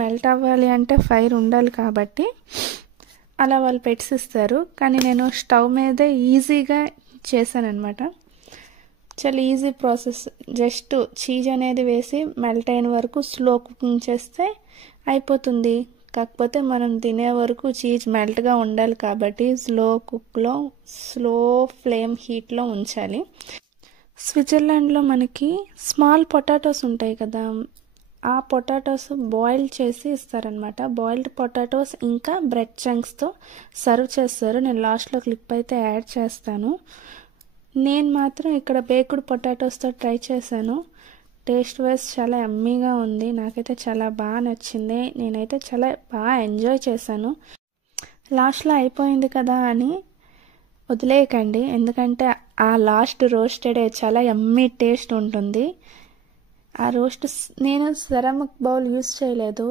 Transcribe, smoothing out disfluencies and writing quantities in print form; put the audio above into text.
Melt అవ్వాలి అంటే fire ఉండాలి కాబట్టి అలా వాళ్ళు పెట్టిస్తారు. కానీ నేను స్టవ్ మీదే ఈజీగా చేశానన్నమాట. చాలా ఈజీ ప్రాసెస్. జస్ట్ చీజ్ అనేది వేసి మెల్ట్ అయిన వరకు స్లో కుకింగ్ చేస్తే అయిపోతుంది. కాకపోతే మనం తినే వరకు చీజ్ మెల్ట్గా ఉండాలి కాబట్టి స్లో ఫ్లేమ్ హీట్లో ఉంచాలి. స్విట్జర్లాండ్లో మనకి స్మాల్ పొటాటోస్ ఉంటాయి కదా, ఆ పొటాటోస్ బాయిల్ చేసి ఇస్తారనమాట. బాయిల్డ్ పొటాటోస్ ఇంకా బ్రెడ్ చంక్స్తో సర్వ్ చేస్తారు. నేను లాస్ట్లో క్లిప్ అయితే యాడ్ చేస్తాను. నేను మాత్రం ఇక్కడ బేక్డ్ పొటాటోస్తో ట్రై చేశాను. టేస్ట్ వైజ్ చాలా యమ్మీగా ఉంది. నాకైతే చాలా బాగా నచ్చింది. నేనైతే చాలా బాగా ఎంజాయ్ చేశాను. లాస్ట్లో అయిపోయింది కదా అని వదిలేయకండి, ఎందుకంటే ఆ లాస్ట్ రోస్టెడ్ చాలా యమ్మీ టేస్ట్ ఉంటుంది. ఆ రోస్ట్ నేను సెరామిక్ బౌల్ యూస్ చేయలేదు.